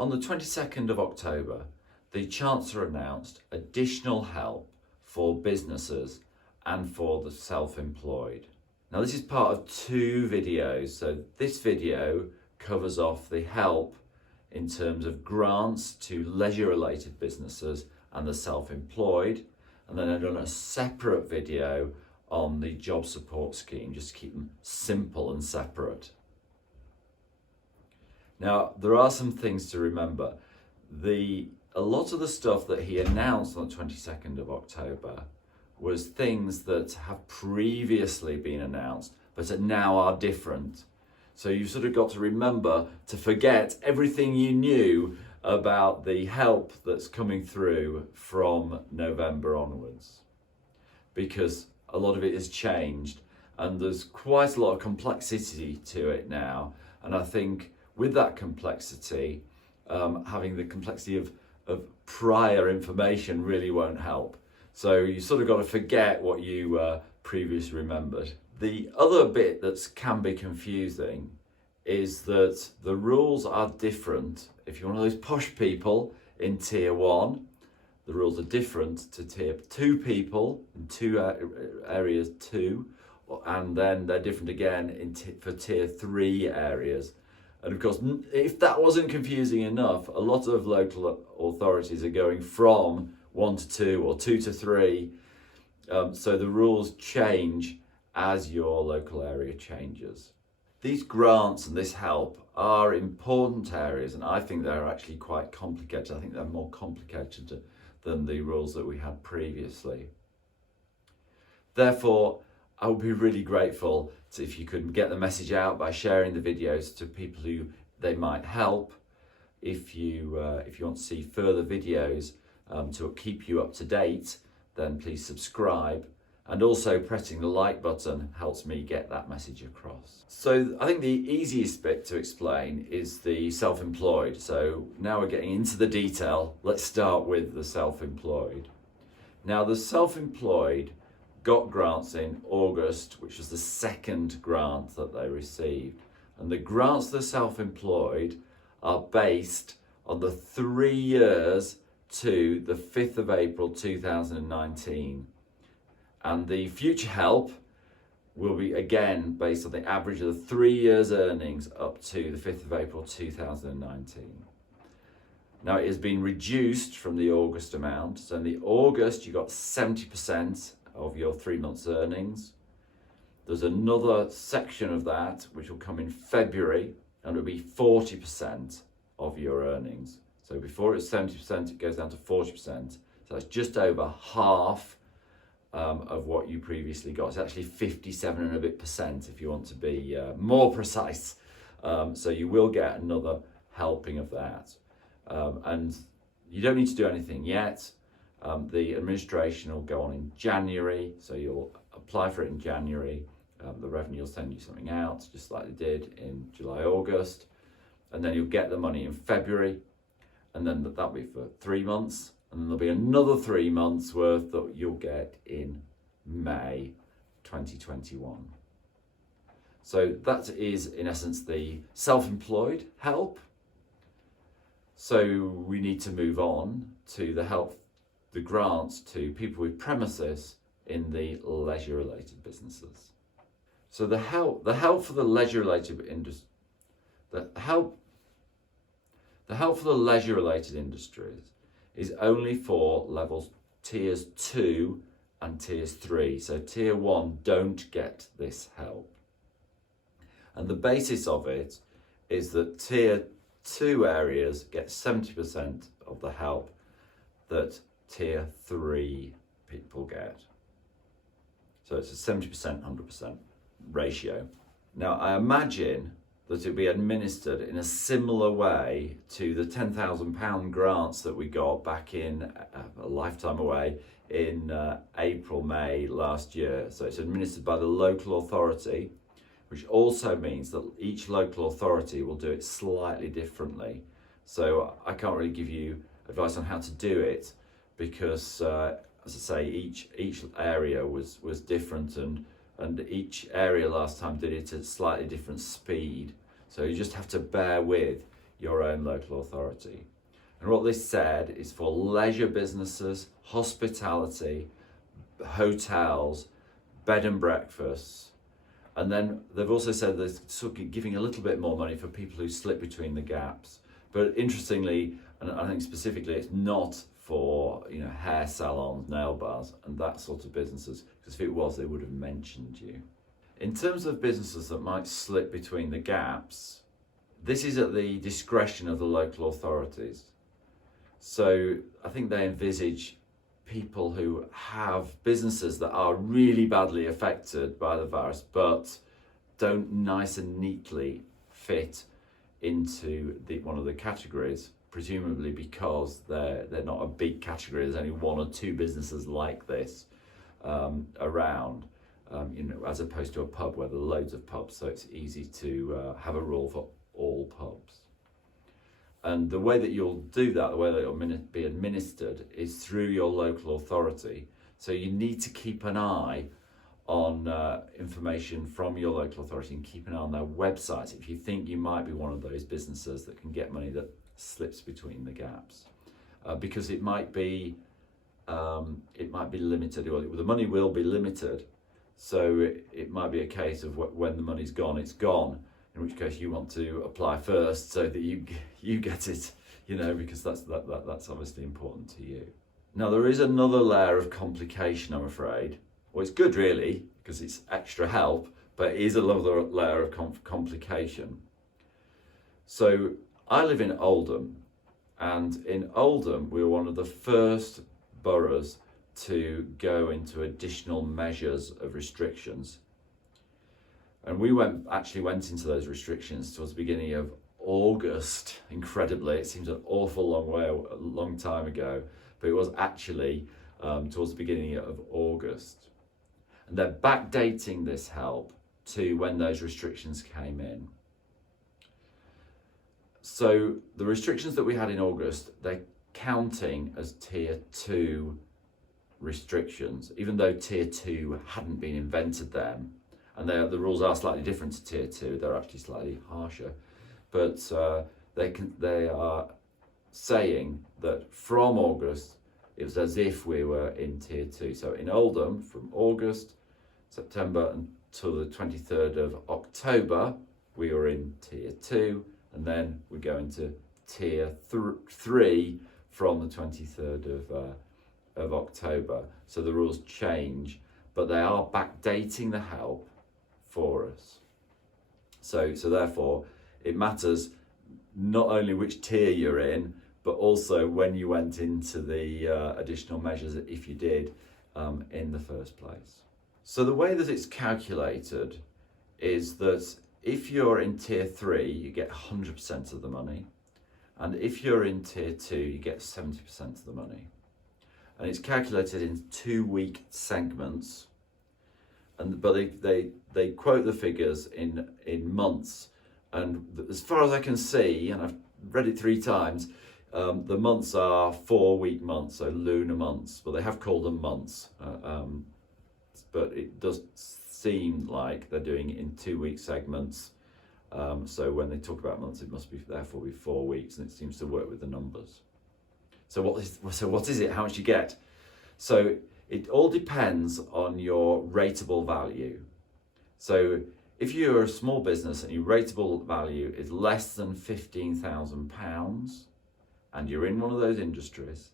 On the 22nd of October, the Chancellor announced additional help for businesses and for the self-employed. Now this is part of two videos, so this video covers off the help in terms of grants to leisure-related businesses and the self-employed, and then I've done a separate video on the job support scheme, just to keep them simple and separate. Now, there are some things to remember. A lot of the stuff that he announced on the 22nd of October was things that have previously been announced, but now are different. So you've sort of got to remember to forget everything you knew about the help that's coming through from November onwards, because a lot of it has changed and there's quite a lot of complexity to it now. And I think with that complexity, having the complexity of prior information really won't help. So you sort of got to forget what you previously remembered. The other bit that can be confusing is that the rules are different. If you're one of those posh people in Tier 1, the rules are different to Tier 2 people in areas 2, and then they're different again for Tier 3 areas. And of course, if that wasn't confusing enough, a lot of local authorities are going from 1 to 2 or 2 to 3. So the rules change as your local area changes. These grants and this help are important areas, and I think they're actually quite complicated. I think they're more complicated than the rules that we had previously. Therefore, I would be really grateful if you could get the message out by sharing the videos to people who they might help. If you want to see further videos to keep you up to date, then please subscribe. And also pressing the like button helps me get that message across. So I think the easiest bit to explain is the self-employed. So now we're getting into the detail. Let's start with the self-employed. Now the self-employed got grants in August, which was the second grant that they received. And the grants to the self-employed are based on the 3 years to the 5th of April 2019. And the future help will be again based on the average of the 3 years' earnings up to the 5th of April 2019. Now it has been reduced from the August amount. So in the August you got 70% of your 3 months' earnings. There's another section of that which will come in February, and it'll be 40% of your earnings. So before it was 70%, it goes down to 40%. So that's just over half of what you previously got. It's actually 57 and a bit percent if you want to be more precise. So you will get another helping of that. And you don't need to do anything yet. The administration will go on in January, so you'll apply for it in January. The revenue will send you something out, just like they did in July, August. And then you'll get the money in February, and then that'll be for 3 months. And then there'll be another 3 months worth that you'll get in May 2021. So that is, in essence, the self-employed help. So we need to move on to the help, the grants to people with premises in the leisure-related businesses. So the help for the leisure-related industry, the help for the leisure-related industries is only for levels tiers 2 and tiers 3. So tier 1 don't get this help. And the basis of it is that tier 2 areas get 70% of the help that tier 3 people get. So it's a 70%, 100% ratio. Now I imagine that it'll be administered in a similar way to the £10,000 grants that we got back in a lifetime away in April, May last year. So it's administered by the local authority, which also means that each local authority will do it slightly differently. So I can't really give you advice on how to do it because, as I say, each area was different, and each area last time did it at slightly different speed. So you just have to bear with. your own local authority. And what this said is for leisure businesses, hospitality, hotels, bed and breakfasts. And then they've also said they're sort of giving a little bit more money for people who slip between the gaps. But interestingly, and I think specifically, it's not for hair salons, nail bars, and that sort of businesses. Because if it was, they would have mentioned you. In terms of businesses that might slip between the gaps, this is at the discretion of the local authorities. So I think they envisage people who have businesses that are really badly affected by the virus, but don't nice and neatly fit into one of the categories, presumably because they're not a big category. There's only one or two businesses like this around, as opposed to a pub where there are loads of pubs. So it's easy to have a rule for all pubs. And the way that you'll do that, the way that it'll be administered, is through your local authority. So you need to keep an eye on information from your local authority and keep an eye on their website if you think you might be one of those businesses that can get money that slips between the gaps, because it might be limited, or the money will be limited. So it might be a case of when the money's gone, it's gone. In which case you want to apply first so that you get it, because that's obviously important to you. Now there is another layer of complication, I'm afraid. Well, it's good really because it's extra help, but it is another layer of complication. So I live in Oldham, and in Oldham we were one of the first boroughs to go into additional measures of restrictions. And we actually went into those restrictions towards the beginning of August. Incredibly, it seems an awful long time ago, but it was actually towards the beginning of August. And they're backdating this help to when those restrictions came in. So the restrictions that we had in August, they're counting as tier 2 restrictions, even though tier 2 hadn't been invented then. And the rules are slightly different to tier 2. They're actually slightly harsher, but they are saying that from August it was as if we were in tier 2. So in Oldham, from August, September until the 23rd of October, we were in tier 2, and then we go into tier 3 from the 23rd of October. So the rules change, but they are backdating the help for us. So therefore, it matters not only which tier you're in, but also when you went into the additional measures, if you did, in the first place. So the way that it's calculated is that if you're in tier 3, you get 100% of the money, and if you're in tier 2, you get 70% of the money. And it's calculated in 2-week segments. But they quote the figures in months, and as far as I can see, and I've read it 3 times, the months are 4-week months, so lunar months, but they have called them months. But it does seem like they're doing it in 2-week segments. So when they talk about months, it must be therefore be 4 weeks, and it seems to work with the numbers. So what is it? How much you get? So it all depends on your rateable value. So if you're a small business and your rateable value is less than £15,000 and you're in one of those industries,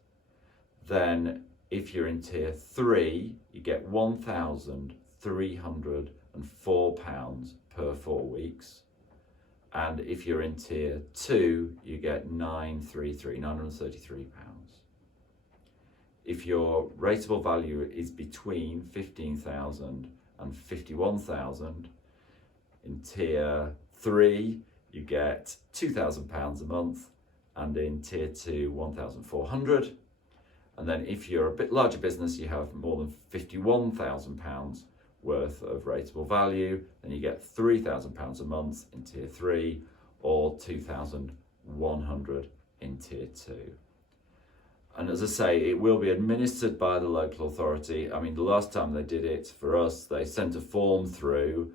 then if you're in tier 3, you get £1,304 per 4 weeks. And if you're in tier 2, you get £933. If your rateable value is between 15,000 and 51,000, in tier 3 you get £2,000 a month, and in tier 2 1,400. And then if you're a bit larger business, you have more than £51,000 worth of rateable value, then you get £3,000 a month in tier 3, or 2,100 in tier 2. And as I say, it will be administered by the local authority. I mean, the last time they did it for us, they sent a form through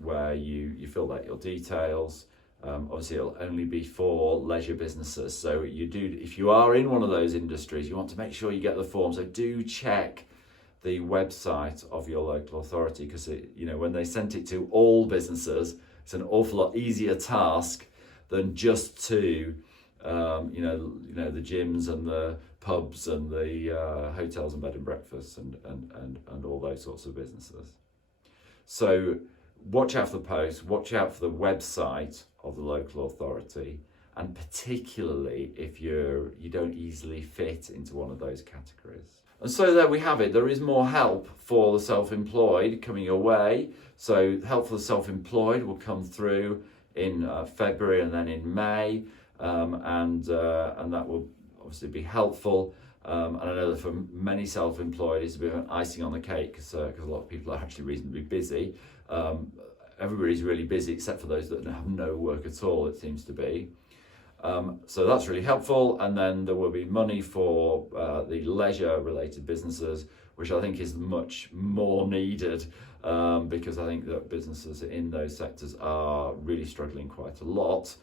where you filled out your details, Obviously, it'll only be for leisure businesses. So if you are in one of those industries, you want to make sure you get the form. So do check the website of your local authority, because when they sent it to all businesses, it's an awful lot easier task than just to the gyms and the pubs and the hotels and bed and breakfasts and all those sorts of businesses. So watch out for the post, watch out for the website of the local authority, and particularly if you don't easily fit into one of those categories. And so there we have it. There is more help for the self-employed coming your way. So help for the self-employed will come through in February and then in May, and that will obviously be helpful. And I know that for many self-employed, it's a bit of an icing on the cake, because a lot of people are actually reasonably busy. Everybody's really busy except for those that have no work at all, it seems to be. So that's really helpful. And then there will be money for the leisure-related businesses, which I think is much more needed, because I think that businesses in those sectors are really struggling quite a lot.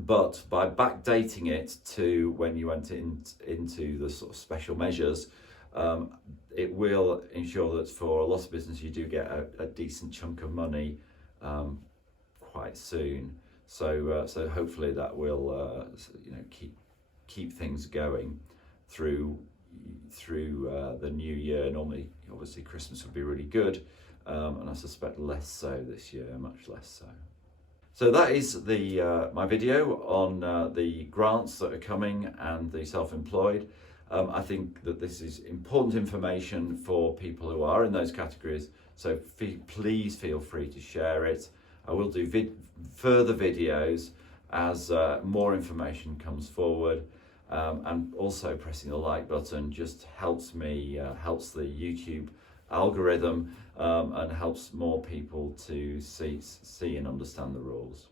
But by backdating it to when you went into the sort of special measures, it will ensure that for a lot of business you do get a decent chunk of money quite soon. So hopefully that will keep things going through the new year. Normally, obviously, Christmas would be really good, and I suspect less so this year, much less so. So that is my video on the grants that are coming and the self-employed. I think that this is important information for people who are in those categories, so please feel free to share it. I will do further videos as more information comes forward, and also pressing the like button just helps me, helps the YouTube algorithm, and helps more people to see and understand the rules.